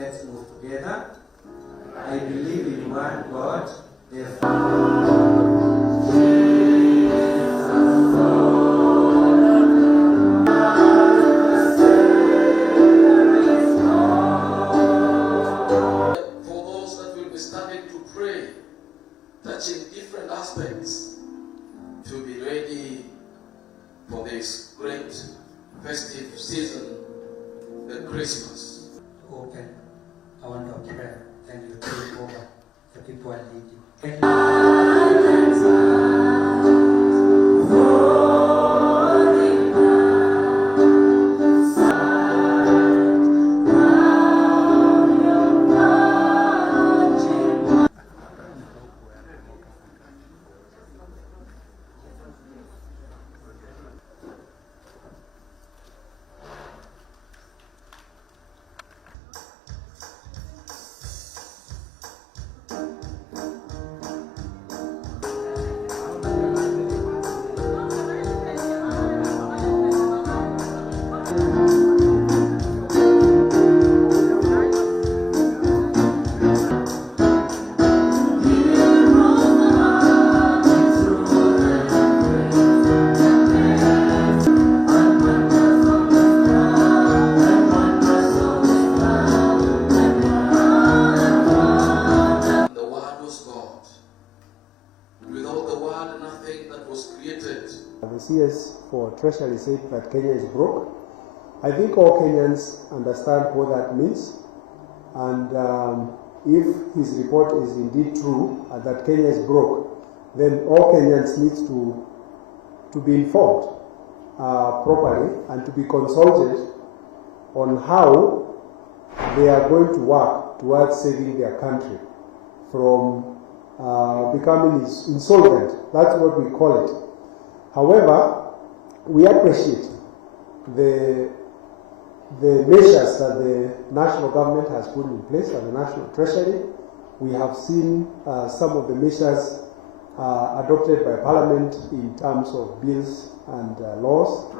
let's move together. I believe in one God, the touching different aspects to be ready for this great festive season, the Christmas. Open. I want to pray. Then you take over. The people are leading. Thank you. The CS for Treasury said that Kenya is broke. I think all Kenyans understand what that means, and if his report is indeed true that Kenya is broke, then all Kenyans need to be informed properly and to be consulted on how they are going to work towards saving their country from becoming insolvent. That's what we call it. However, we appreciate the measures that the national government has put in place at the National Treasury. We have seen some of the measures adopted by Parliament in terms of bills and laws.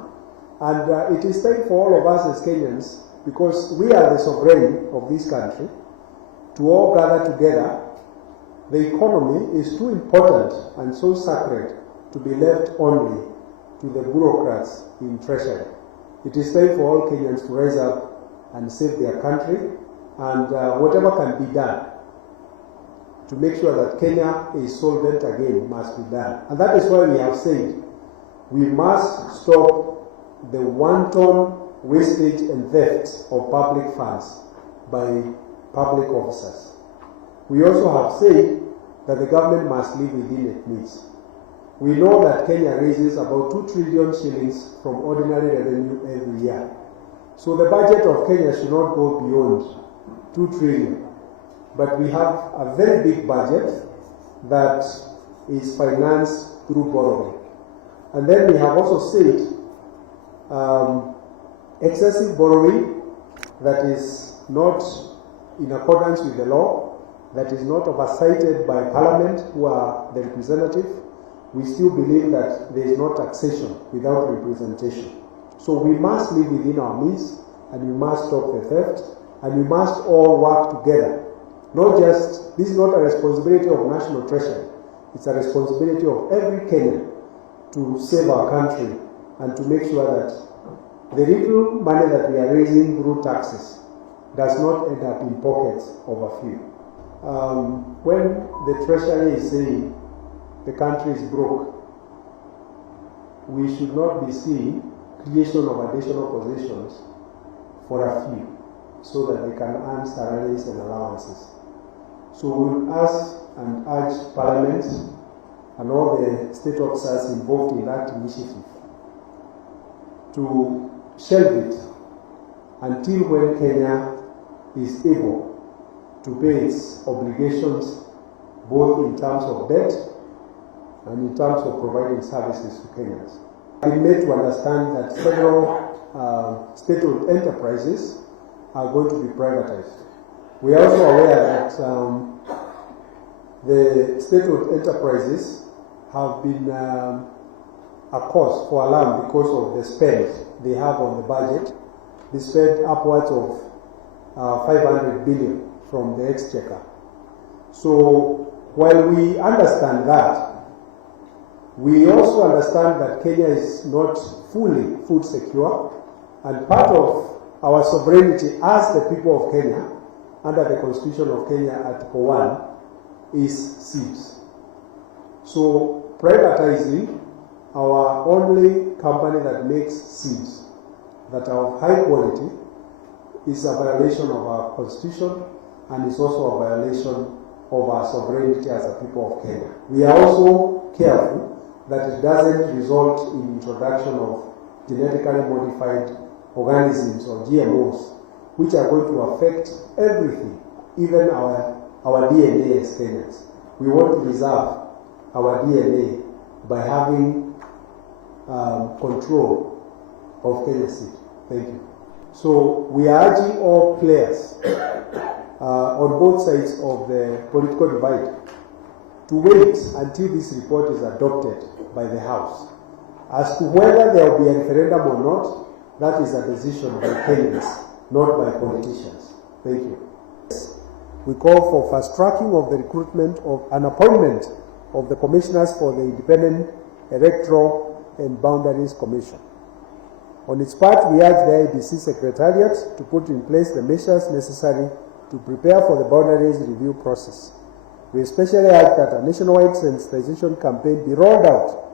And it is time for all of us as Kenyans, because we are the sovereign of this country, to all gather together. The economy is too important and so sacred to be left only to the bureaucrats in Treasury. It is time for all Kenyans to rise up and save their country, and whatever can be done to make sure that Kenya is solvent again must be done. And that is why we have said we must stop the wanton wastage and theft of public funds by public officers. We also have said that the government must live within its means. We know that Kenya raises about 2 trillion shillings from ordinary revenue every year. So the budget of Kenya should not go beyond 2 trillion. But we have a very big budget that is financed through borrowing. And then we have also said excessive borrowing that is not in accordance with the law, that is not oversighted by Parliament, who are the representative. We still believe that there is no taxation without representation. So we must live within our means, and we must stop the theft, and we must all work together. This is not a responsibility of National Treasury. It's a responsibility of every Kenyan to save our country and to make sure that the little money that we are raising through taxes does not end up in pockets of a few. When the Treasury is saying the country is broke, we should not be seeing creation of additional positions for a few so that they can earn salaries and allowances. So we'll ask and urge Parliament and all the state officers involved in that initiative to shelve it until when Kenya is able to pay its obligations, both in terms of debt and in terms of providing services to Kenyans. We made to understand that several state-owned enterprises are going to be privatized. We are also aware that the state-owned enterprises have been a cause for alarm because of the spend they have on the budget. They spend upwards of 500 billion from the exchequer. So while we understand that, we also understand that Kenya is not fully food secure, and part of our sovereignty as the people of Kenya, under the Constitution of Kenya, Article 1, is seeds. So privatizing our only company that makes seeds that are of high quality is a violation of our Constitution, and is also a violation of our sovereignty as a people of Kenya. We are also careful that it doesn't result in introduction of genetically modified organisms or GMOs, which are going to affect everything, even our DNA as Kenyans. We want to preserve our DNA by having control of Kenya seed. Thank you. So we are urging all players on both sides of the political divide to wait until this report is adopted by the House. As to whether there will be a referendum or not, that is a decision by Kenyans, not by politicians. Thank you. We call for fast tracking of the recruitment of an appointment of the commissioners for the Independent Electoral and Boundaries Commission. On its part, we urge the IEBC Secretariat to put in place the measures necessary to prepare for the boundaries review process. We especially urge that a nationwide sensitization campaign be rolled out